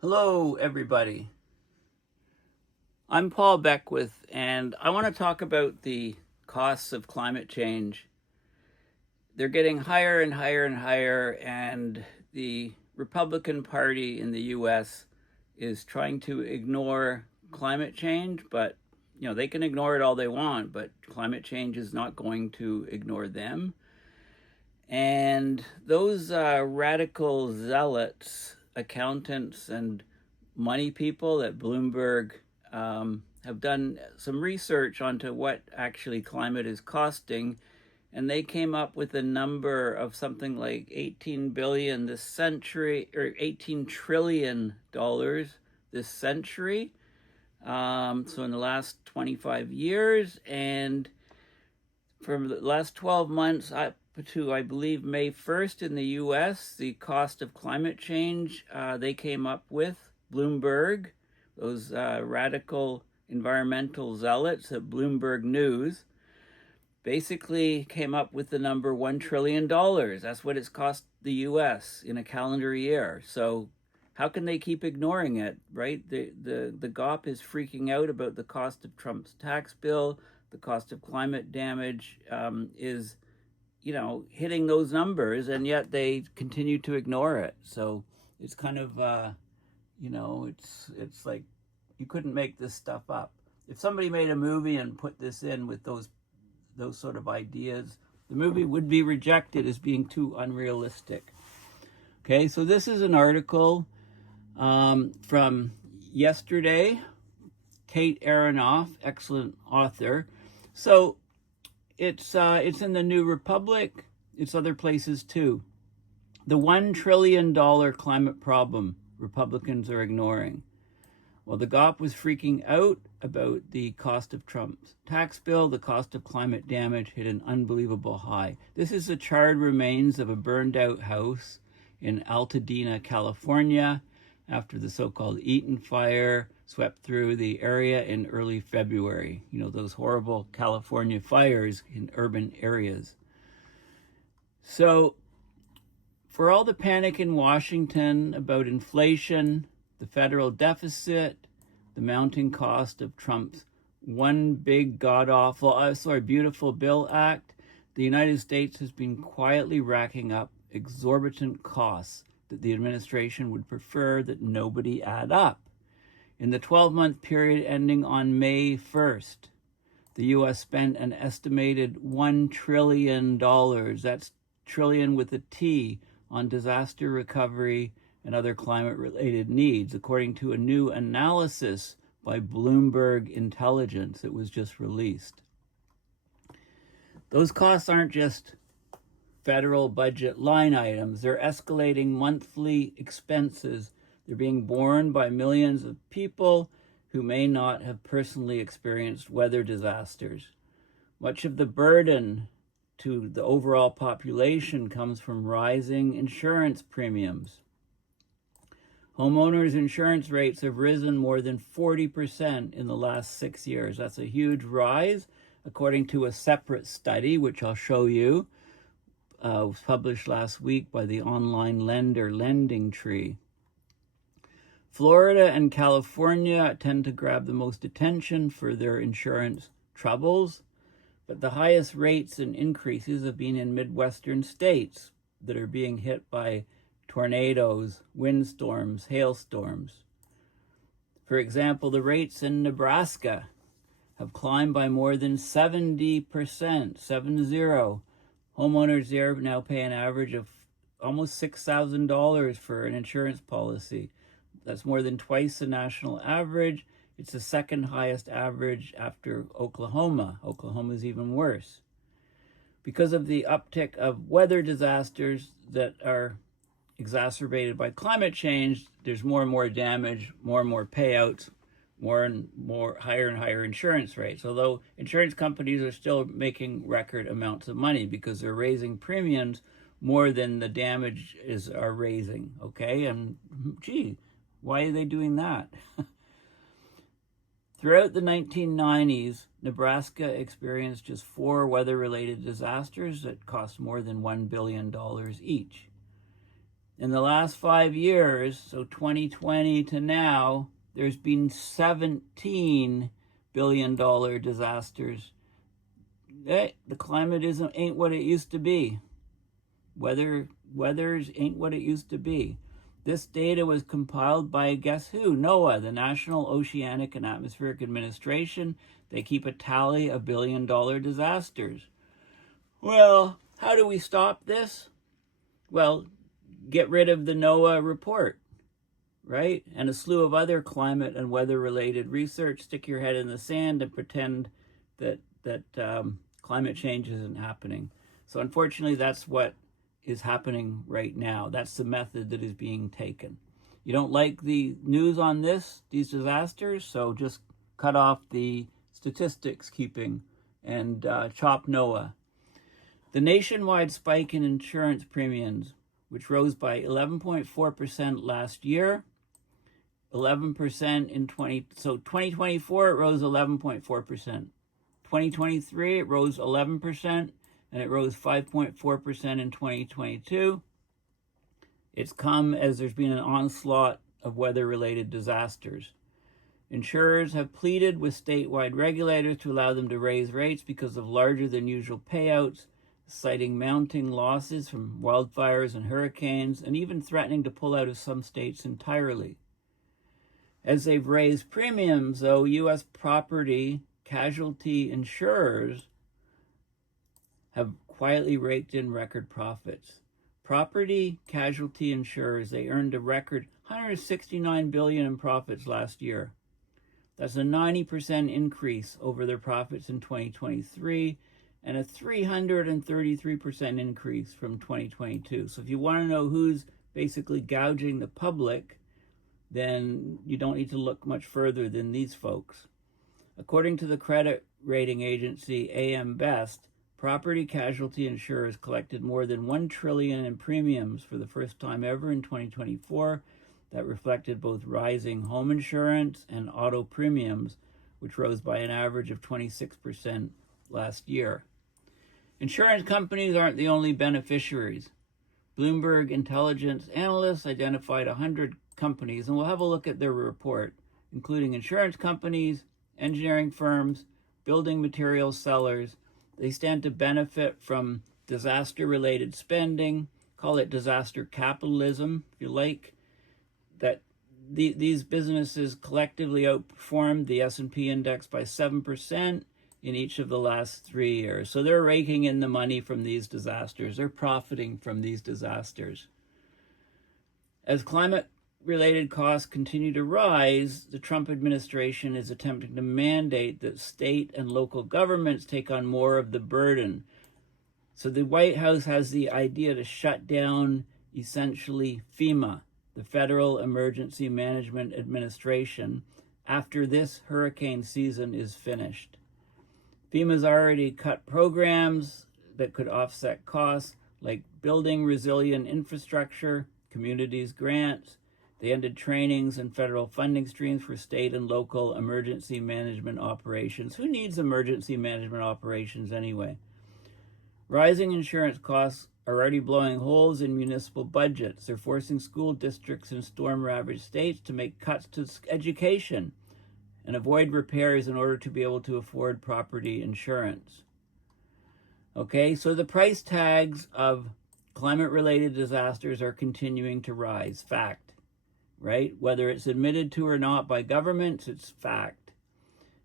Hello, everybody. I'm Paul Beckwith, and I want to talk about the costs of climate change. They're getting higher and higher and higher, and the Republican Party in the US is trying to ignore climate change, but they can ignore it all they want, but climate change is not going to ignore them. And those radical zealots, accountants, and money people at Bloomberg have done some research onto what actually climate is costing, and they came up with a number of something like 18 billion this century, or $18 trillion this century. So in the last 25 years, and from the last 12 months up to, I believe, May 1st in the US, the cost of climate change they came up with, Bloomberg, those radical environmental zealots at Bloomberg News, basically came up with the number $1 trillion. That's what it's cost the US in a calendar year. So how can they keep ignoring it, right? The GOP is freaking out about the cost of Trump's tax bill. The cost of climate damage is, hitting those numbers, and yet they continue to ignore it. So it's kind of, it's like you couldn't make this stuff up. If somebody made a movie and put this in with those sort of ideas, the movie would be rejected as being too unrealistic. Okay, so this is an article from yesterday. Kate Aronoff, excellent author. So it's in the New Republic. It's other places too. The $1 trillion climate problem Republicans are ignoring. Well, the GOP was freaking out about the cost of Trump's tax bill. The cost of climate damage hit an unbelievable high. This is the charred remains of a burned out house in Altadena, California, after the so-called Eaton fire swept through the area in early February. Those horrible California fires in urban areas. So for all the panic in Washington about inflation, the federal deficit, the mounting cost of Trump's one big beautiful bill act, the United States has been quietly racking up exorbitant costs that the administration would prefer that nobody add up. In the 12-month period ending on May 1st, the U.S. spent an estimated $1 trillion, that's trillion with a T, on disaster recovery and other climate-related needs, according to a new analysis by Bloomberg Intelligence that was just released. Those costs aren't just federal budget line items. They're escalating monthly expenses. They're being borne by millions of people who may not have personally experienced weather disasters. Much of the burden to the overall population comes from rising insurance premiums. Homeowners insurance rates have risen more than 40% in the last 6 years. That's a huge rise, according to a separate study, which I'll show you. Was published last week by the online lender Lending Tree. Florida and California tend to grab the most attention for their insurance troubles, but the highest rates and increases have been in Midwestern states that are being hit by tornadoes, windstorms, hailstorms. For example, the rates in Nebraska have climbed by more than 70%, 70. Homeowners there now pay an average of almost $6,000 for an insurance policy. That's more than twice the national average. It's the second highest average after Oklahoma. Oklahoma is even worse. Because of the uptick of weather disasters that are exacerbated by climate change, there's more and more damage, more and more payouts, more and more higher and higher insurance rates. Although insurance companies are still making record amounts of money because they're raising premiums more than the damage are raising. Okay, and gee, why are they doing that? Throughout the 1990s, Nebraska experienced just 4 weather-related disasters that cost more than $1 billion each. In the last 5 years, so 2020 to now, there's been $17 billion disasters. Hey, the climate ain't what it used to be. Weathers ain't what it used to be. This data was compiled by, guess who? NOAA, the National Oceanic and Atmospheric Administration. They keep a tally of billion-dollar disasters. Well, how do we stop this? Well, get rid of the NOAA report, right? And a slew of other climate and weather-related research. Stick your head in the sand and pretend that climate change isn't happening. So unfortunately, that's what is happening right now. That's the method that is being taken. You don't like the news on these disasters, so just cut off the statistics keeping and chop NOAA. The nationwide spike in insurance premiums, which rose by 11.4% last year, 11% in 2024 it rose 11.4%. 2023 it rose 11%. And it rose 5.4% in 2022. It's come as there's been an onslaught of weather-related disasters. Insurers have pleaded with statewide regulators to allow them to raise rates because of larger than usual payouts, citing mounting losses from wildfires and hurricanes, and even threatening to pull out of some states entirely. As they've raised premiums, though, U.S. property casualty insurers have quietly raked in record profits. Property casualty insurers, they earned a record $169 billion in profits last year. That's a 90% increase over their profits in 2023 and a 333% increase from 2022. So if you want to know who's basically gouging the public, then you don't need to look much further than these folks. According to the credit rating agency AM Best, property casualty insurers collected more than $1 trillion in premiums for the first time ever in 2024. That reflected both rising home insurance and auto premiums, which rose by an average of 26% last year. Insurance companies aren't the only beneficiaries. Bloomberg intelligence analysts identified 100 companies, and we'll have a look at their report, including insurance companies, engineering firms, building materials sellers. They stand to benefit from disaster-related spending, call it disaster capitalism, if you like, that these businesses collectively outperformed the S&P index by 7% in each of the last 3 years. So they're raking in the money from these disasters. They're profiting from these disasters. As climate-related costs continue to rise, the Trump administration is attempting to mandate that state and local governments take on more of the burden. So the White House has the idea to shut down essentially FEMA, the Federal Emergency Management Administration, after this hurricane season is finished. FEMA's already cut programs that could offset costs, like building resilient infrastructure, communities grants. They ended trainings and federal funding streams for state and local emergency management operations. Who needs emergency management operations anyway? Rising insurance costs are already blowing holes in municipal budgets. They're forcing school districts in storm-ravaged states to make cuts to education and avoid repairs in order to be able to afford property insurance. Okay, so the price tags of climate-related disasters are continuing to rise. Fact, right? Whether it's admitted to or not by governments, it's fact.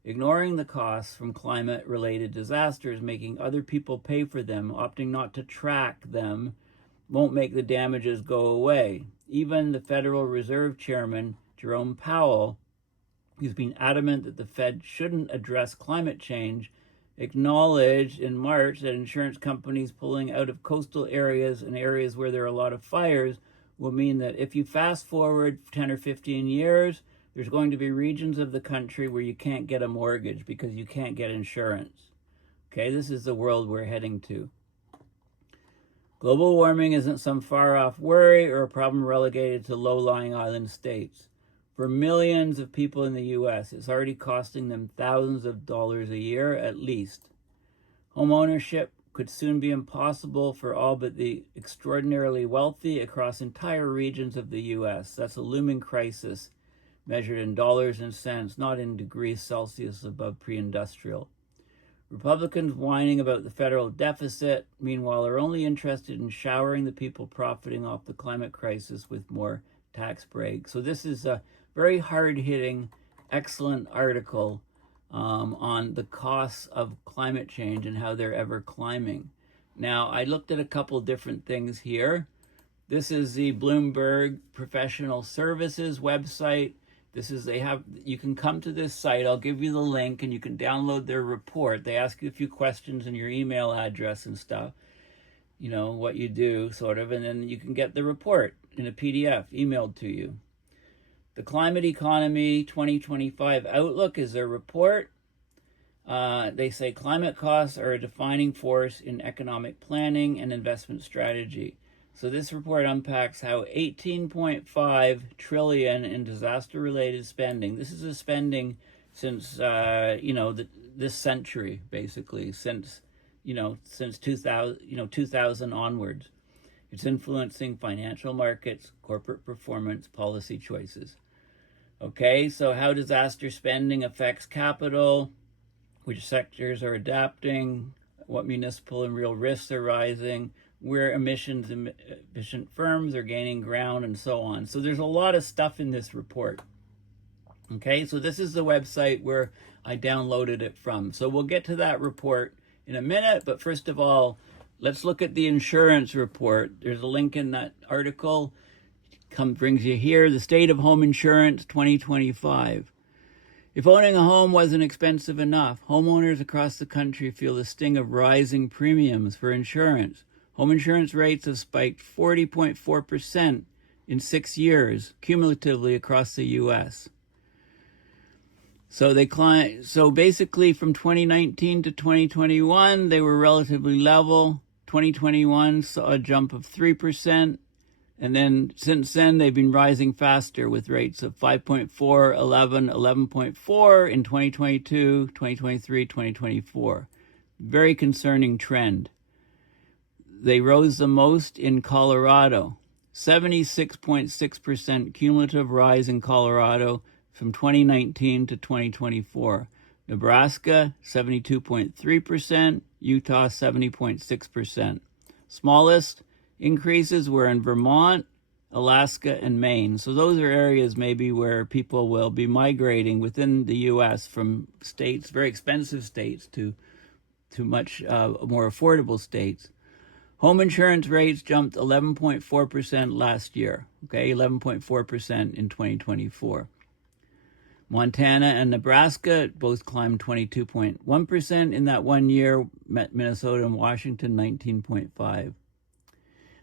Ignoring the costs from climate-related disasters, making other people pay for them, opting not to track them, won't make the damages go away. Even the Federal Reserve Chairman, Jerome Powell, who's been adamant that the Fed shouldn't address climate change, acknowledged in March that insurance companies pulling out of coastal areas and areas where there are a lot of fires will mean that if you fast forward 10 or 15 years, there's going to be regions of the country where you can't get a mortgage because you can't get insurance. Okay, this is the world we're heading to. Global warming isn't some far-off worry or a problem relegated to low-lying island states. For millions of people in the U.S., it's already costing them thousands of dollars a year at least. Home ownership could soon be impossible for all but the extraordinarily wealthy across entire regions of the U.S. That's a looming crisis measured in dollars and cents, not in degrees Celsius above pre-industrial. Republicans whining about the federal deficit, meanwhile, are only interested in showering the people profiting off the climate crisis with more tax breaks. So this is a very hard-hitting, excellent article on the costs of climate change and how they're ever climbing. Now, I looked at a couple different things here. This is the Bloomberg Professional Services website. You can come to this site. I'll give you the link and you can download their report. They ask you a few questions and your email address and stuff, what you do sort of, and then you can get the report in a PDF emailed to you. The Climate Economy 2025 Outlook is their report. They say climate costs are a defining force in economic planning and investment strategy. So this report unpacks how 18.5 trillion in disaster-related spending. This is a spending since this century, basically, since 2000 onwards. It's influencing financial markets, corporate performance, policy choices. Okay, so how disaster spending affects capital, which sectors are adapting, what municipal and real risks are rising, where efficient firms are gaining ground, and so on. So there's a lot of stuff in this report. Okay, so this is the website where I downloaded it from. So we'll get to that report in a minute, but first of all, let's look at the insurance report. There's a link in that article. Brings you here, the State of Home Insurance 2025. If owning a home wasn't expensive enough, homeowners across the country feel the sting of rising premiums for insurance. Home insurance rates have spiked 40.4% in 6 years, cumulatively across the U.S. So basically from 2019 to 2021, they were relatively level. 2021 saw a jump of 3%. And then since then, they've been rising faster with rates of 5.4, 11, 11.4 in 2022, 2023, 2024. Very concerning trend. They rose the most in Colorado, 76.6% cumulative rise in Colorado from 2019 to 2024. Nebraska, 72.3%, Utah, 70.6%. Smallest increases were in Vermont, Alaska, and Maine. So those are areas maybe where people will be migrating within the U.S. from states, very expensive states, to much more affordable states. Home insurance rates jumped 11.4% last year, 11.4% in 2024. Montana and Nebraska both climbed 22.1% in that 1 year, Minnesota and Washington 19.5%.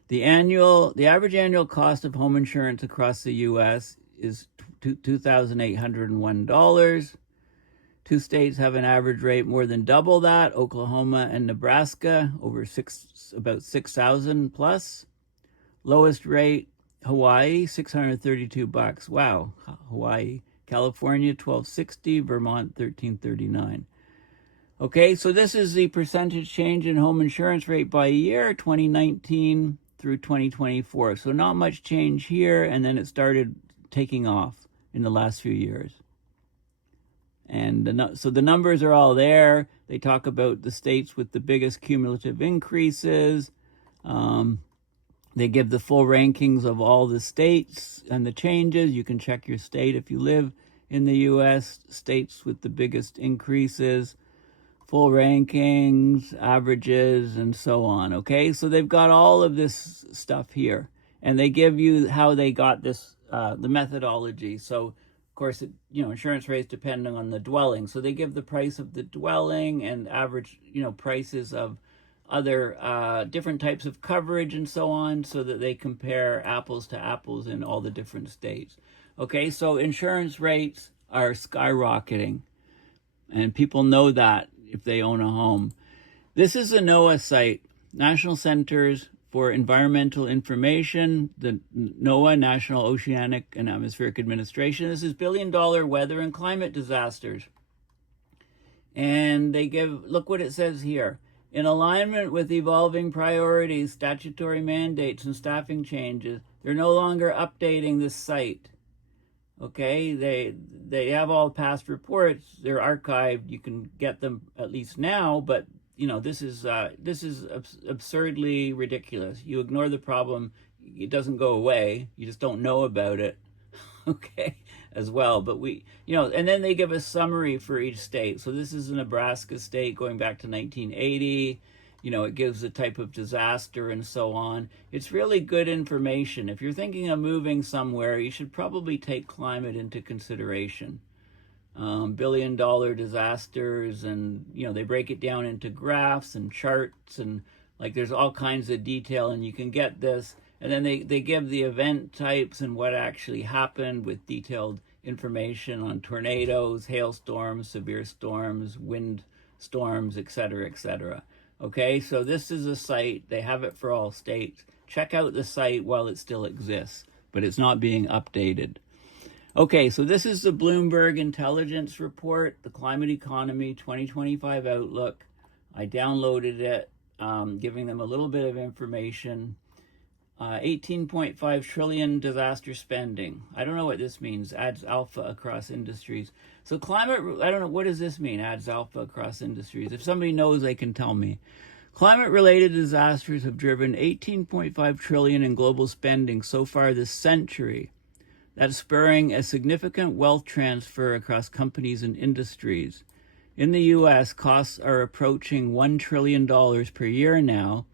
The average annual cost of home insurance across the U.S. is $2,801. Two states have an average rate more than double that, Oklahoma and Nebraska, about $6,000 plus. Lowest rate, Hawaii, $632. Wow, Hawaii. California, $1,260. Vermont, $1,339. Okay, so this is the percentage change in home insurance rate by year, 2019 through 2024. So not much change here, and then it started taking off in the last few years. And so the numbers are all there. They talk about the states with the biggest cumulative increases. They give the full rankings of all the states and the changes. You can check your state if you live in the U.S. States with the biggest increases, full rankings, averages, and so on. Okay, so they've got all of this stuff here, and they give you how they got this, the methodology. So, of course, insurance rates depending on the dwelling. So they give the price of the dwelling and average, prices of other different types of coverage and so on, so that they compare apples to apples in all the different states. Okay, so insurance rates are skyrocketing, and people know that if they own a home. This is a NOAA site, National Centers for Environmental Information, the NOAA, National Oceanic and Atmospheric Administration. This is $1 billion weather and climate disasters. And look what it says here. In alignment with evolving priorities, statutory mandates, and staffing changes, they're no longer updating this site. Okay, they have all past reports. They're archived. You can get them at least now, but this is absurdly ridiculous. You ignore the problem, it doesn't go away. You just don't know about it. Okay, as well. But and then they give a summary for each state. So this is a Nebraska state going back to 1980. It gives the type of disaster and so on. It's really good information. If you're thinking of moving somewhere, you should probably take climate into consideration. Billion-dollar disasters, and they break it down into graphs and charts, and there's all kinds of detail, and you can get this. And then they give the event types and what actually happened with detailed information on tornadoes, hailstorms, severe storms, wind storms, etc., etc. Okay, so this is a site. They have it for all states. Check out the site while it still exists, but it's not being updated. Okay, so this is the Bloomberg Intelligence Report, the Climate Economy 2025 Outlook. I downloaded it, giving them a little bit of information. 18.5 trillion disaster spending. I don't know what this means. Adds alpha across industries. So climate, I don't know, what does this mean? Adds alpha across industries. If somebody knows, they can tell me. Climate-related disasters have driven 18.5 trillion in global spending so far this century. That's spurring a significant wealth transfer across companies and industries. In the U.S., costs are approaching $1 trillion per year now.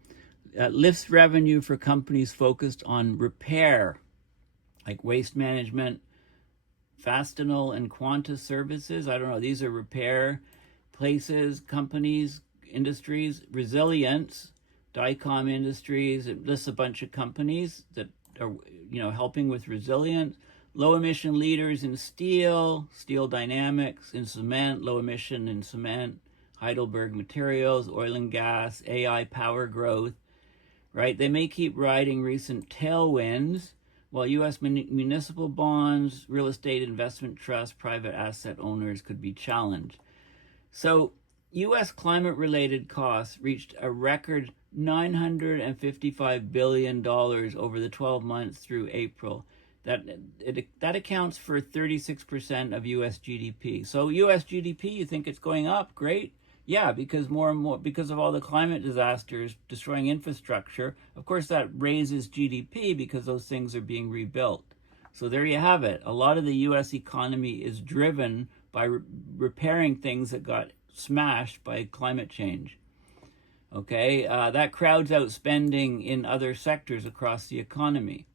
That lifts revenue for companies focused on repair, like waste management, Fastenal and Quanta services. I don't know, these are repair places, companies, industries. Resilience, Dicom Industries, it lists a bunch of companies that are helping with resilience. Low emission leaders in steel, Steel Dynamics, in cement, low emission in cement, Heidelberg Materials, oil and gas, AI power growth. Right? They may keep riding recent tailwinds, while U.S. municipal bonds, real estate investment trusts, private asset owners could be challenged. So U.S. climate-related costs reached a record $955 billion over the 12 months through April. That accounts for 36% of U.S. GDP. So U.S. GDP, you think it's going up? Great. Yeah, because more and more, because of all the climate disasters destroying infrastructure, of course that raises GDP because those things are being rebuilt. So there you have it. A lot of the U.S. economy is driven by repairing things that got smashed by climate change. Okay, that crowds out spending in other sectors across the economy.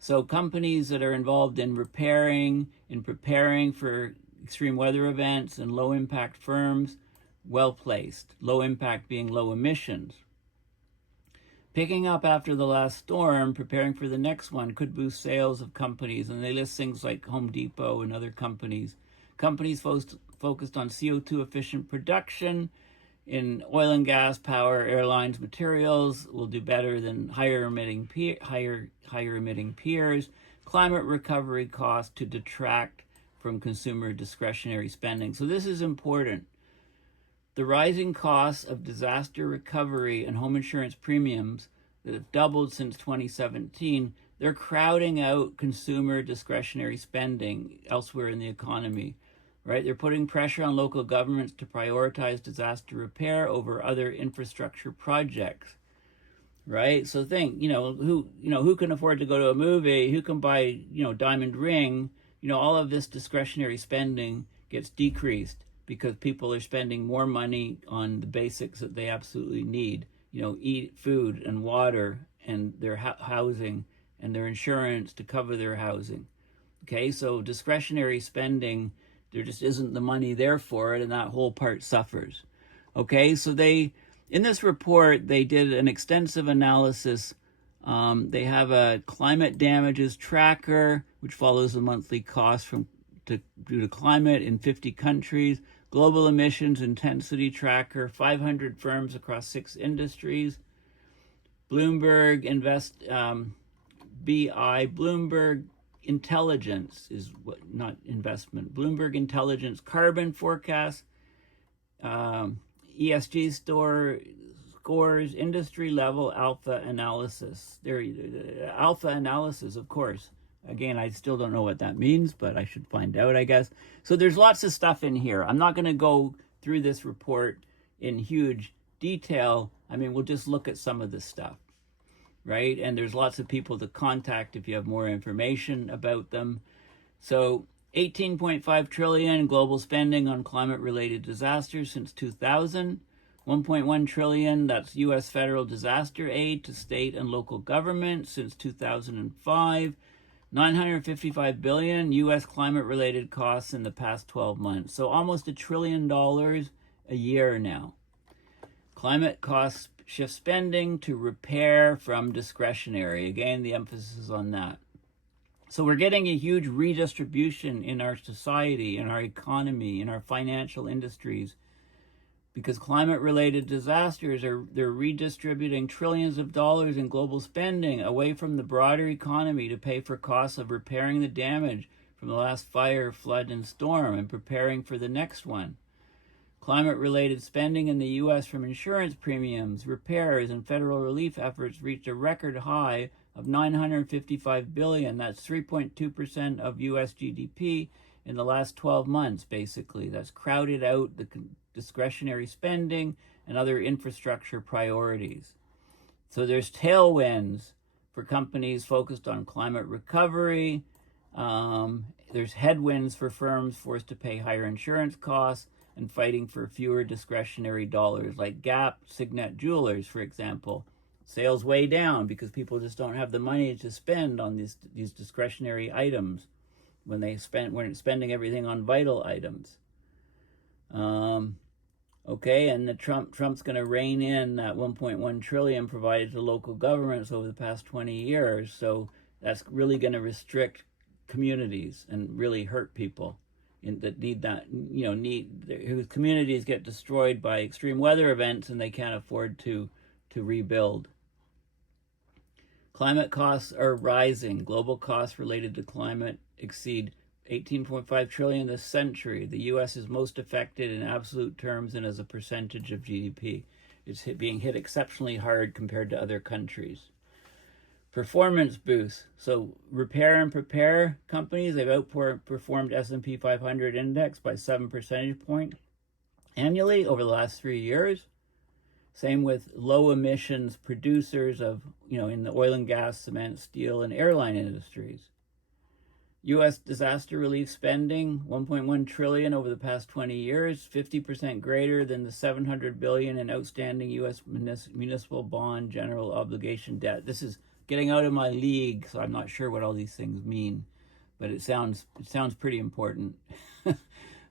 So companies that are involved in repairing, in preparing for extreme weather events, and low impact firms, well placed. Low impact being low emissions. Picking up after the last storm, preparing for the next one could boost sales of companies, and they list things like Home Depot and other companies. Companies focused on CO2 efficient production in oil and gas, power, airlines, materials will do better than higher emitting peers. Climate recovery costs to detract from consumer discretionary spending. So this is important. The rising costs of disaster recovery and home insurance premiums that have doubled since 2017, they're crowding out consumer discretionary spending elsewhere in the economy, right? They're putting pressure on local governments to prioritize disaster repair over other infrastructure projects, right? So think, who can afford to go to a movie? Who can buy, diamond ring? All of this discretionary spending gets decreased because people are spending more money on the basics that they absolutely need, eat, food and water, and their housing and their insurance to cover their housing. Okay, so discretionary spending, there just isn't the money there for it, and that whole part suffers. Okay, so in this report, they did an extensive analysis. They have a climate damages tracker, which follows the monthly cost due to climate in 50 countries, global emissions intensity tracker, 500 firms across 6 industries, Bloomberg Bloomberg Intelligence is what, not investment, Bloomberg Intelligence carbon forecast, ESG scores industry level alpha analysis. Alpha analysis, of course. Again, I still don't know what that means, but I should find out, I guess. So there's lots of stuff in here. I'm not going to go through this report in huge detail. I mean, we'll just look at some of this stuff, right? And there's lots of people to contact if you have more information about them. So 18.5 trillion global spending on climate-related disasters since 2000. 1.1 trillion, that's U.S. federal disaster aid to state and local governments since 2005. 955 billion U.S. climate-related costs in the past 12 months. So almost $1 trillion a year now. Climate costs shift spending to repair from discretionary. Again, the emphasis is on that. So we're getting a huge redistribution in our society, in our economy, in our financial industries, because climate-related disasters they're redistributing trillions of dollars in global spending away from the broader economy to pay for costs of repairing the damage from the last fire, flood, and storm and preparing for the next one. Climate-related spending in the U.S. from insurance premiums, repairs, and federal relief efforts reached a record high of $955 billion. That's 3.2% of U.S. GDP in the last 12 months, basically. That's crowded out the discretionary spending and other infrastructure priorities. So there's tailwinds for companies focused on climate recovery. There's headwinds for firms forced to pay higher insurance costs and fighting for fewer discretionary dollars, like Gap, Signet Jewelers, for example. Sales way down because people just don't have the money to spend on these discretionary items when it's spending everything on vital items. Okay, and Trump's going to rein in that 1.1 trillion provided to local governments over the past 20 years. So that's really going to restrict communities and really hurt people that need that, whose communities get destroyed by extreme weather events and they can't afford to rebuild. Climate costs are rising. Global costs related to climate exceed 18.5 trillion this century. The U.S. is most affected in absolute terms and as a percentage of GDP. It's being hit exceptionally hard compared to other countries. Performance boosts. So repair and prepare companies, they've outperformed S&P 500 index by 7 percentage points annually over the last 3 years. Same with low emissions producers of, in the oil and gas, cement, steel, and airline industries. U.S. disaster relief spending, $1.1 trillion over the past 20 years, 50% greater than the $700 billion in outstanding U.S. municipal bond general obligation debt. This is getting out of my league, so I'm not sure what all these things mean, but it sounds pretty important.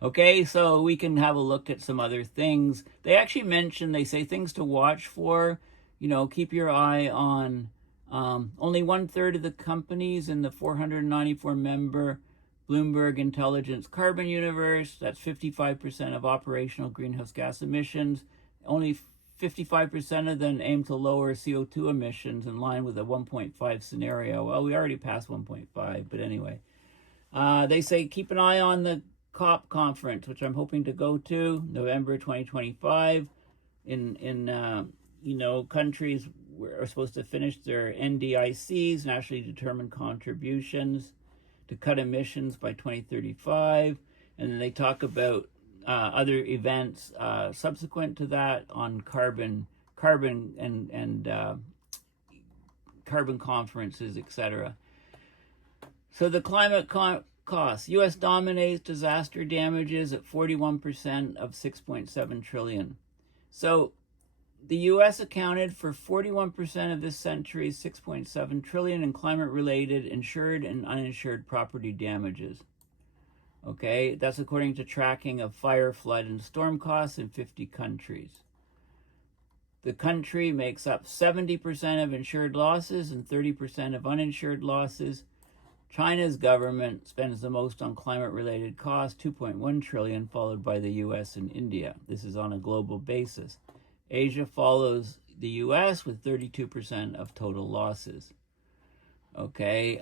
Okay, so we can have a look at some other things. They actually they say things to watch for. Keep your eye on only 1/3 of the companies in the 494-member Bloomberg Intelligence Carbon Universe. That's 55% of operational greenhouse gas emissions. Only 55% of them aim to lower CO2 emissions in line with a 1.5 scenario. Well, we already passed 1.5, but anyway. They say keep an eye on the COP conference, which I'm hoping to go to, November 2025, in countries are supposed to finish their NDICs, nationally determined contributions, to cut emissions by 2035. And then they talk about other events subsequent to that on carbon and carbon conferences, etc. So the climate costs. U.S. dominates disaster damages at 41% of 6.7 trillion. So the U.S. accounted for 41% of this century's 6.7 trillion in climate-related insured and uninsured property damages. Okay, that's according to tracking of fire, flood, and storm costs in 50 countries. The country makes up 70% of insured losses and 30% of uninsured losses. China's government spends the most on climate-related costs, 2.1 trillion, followed by the U.S. and India. This is on a global basis. Asia follows the U.S. with 32% of total losses. Okay,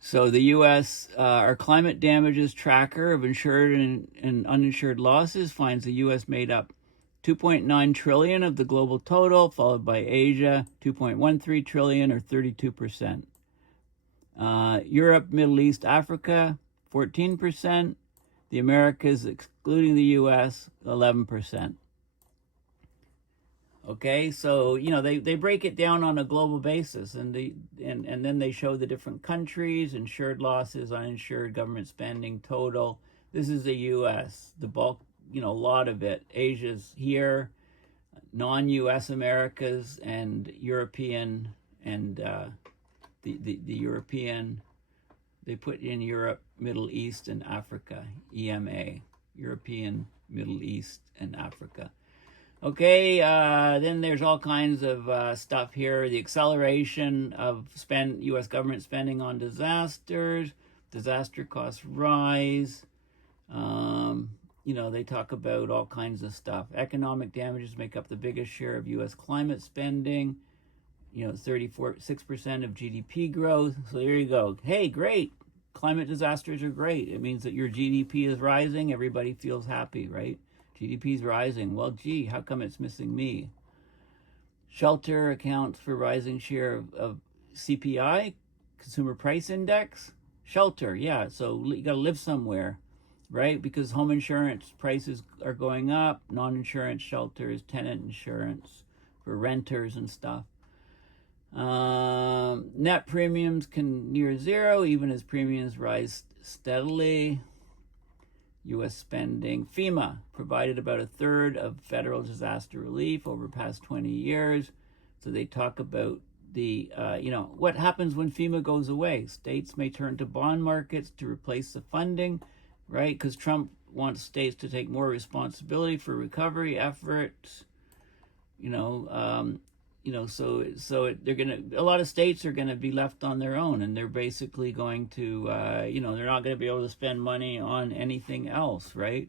so the U.S., our climate damages tracker of insured and uninsured losses finds the U.S. made up 2.9 trillion of the global total, followed by Asia, 2.13 trillion or 32%. Europe, Middle East, Africa, 14%. The Americas, excluding the US, 11%. Okay, so they break it down on a global basis, and then they show the different countries, insured losses, uninsured, government spending, total. This is the U.S. The bulk, a lot of it. Asia's here, non-U.S. Americas, and European, and the European. They put in Europe, Middle East, and Africa. EMA, European, Middle East, and Africa. Okay, then there's all kinds of stuff here. The acceleration of U.S. government spending on disasters, disaster costs rise. They talk about all kinds of stuff. Economic damages make up the biggest share of U.S. climate spending. 6% of GDP growth. So there you go. Hey, great. Climate disasters are great. It means that your GDP is rising. Everybody feels happy, right? GDP is rising. Well, gee, how come it's missing me? Shelter accounts for rising share of CPI, Consumer Price Index. Shelter, yeah. So you got to live somewhere, right? Because home insurance prices are going up. Non-insurance shelters, tenant insurance for renters and stuff. Net premiums can near zero, even as premiums rise steadily. U.S. spending. FEMA provided about a third of federal disaster relief over the past 20 years. So they talk about the, what happens when FEMA goes away. States may turn to bond markets to replace the funding, right? Because Trump wants states to take more responsibility for recovery efforts. So they're a lot of states are gonna be left on their own, and they're basically going to, they're not gonna be able to spend money on anything else, right?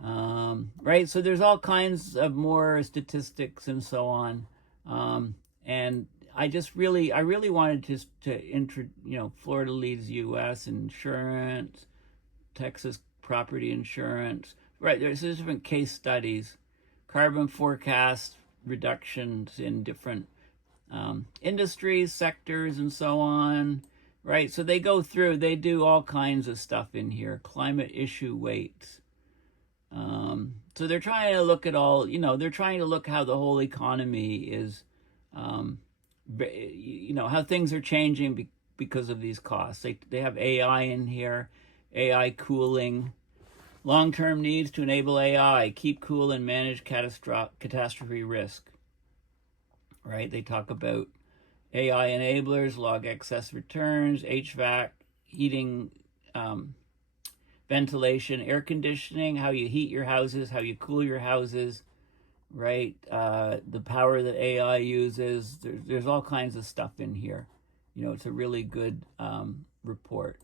Right. So there's all kinds of more statistics and so on, and I really wanted to Florida leads U.S. insurance, Texas property insurance, right? There's different case studies, carbon forecasts, reductions in different industries, sectors, and so on, right? So they go through, they do all kinds of stuff in here. Climate issue weights. So they're trying to look at all, they're trying to look how the whole economy is, how things are changing because of these costs. They have AI in here, AI cooling. Long-term needs to enable AI, keep cool and manage catastrophe risk, right? They talk about AI enablers, log excess returns, HVAC, heating, ventilation, air conditioning, how you heat your houses, how you cool your houses, right? The power that AI uses. There's all kinds of stuff in here. It's a really good report.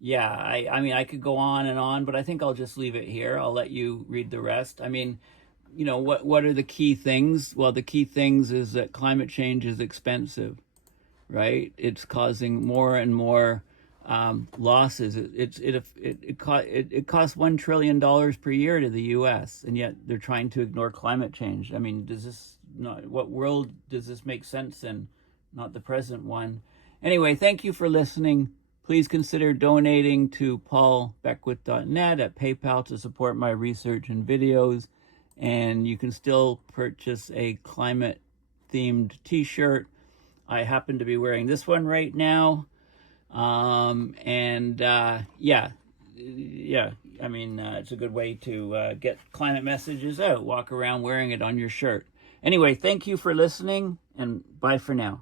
Yeah, I could go on and on, but I think I'll just leave it here. I'll let you read the rest. What are the key things? Well, the key things is that climate change is expensive, right? It's causing more and more losses. It costs $1 trillion per year to the U.S., and yet they're trying to ignore climate change. What world does this make sense in? Not the present one. Anyway, thank you for listening. Please consider donating to paulbeckwith.net at PayPal to support my research and videos. And you can still purchase a climate-themed t-shirt. I happen to be wearing this one right now. It's a good way to get climate messages out. Walk around wearing it on your shirt. Anyway, thank you for listening, and bye for now.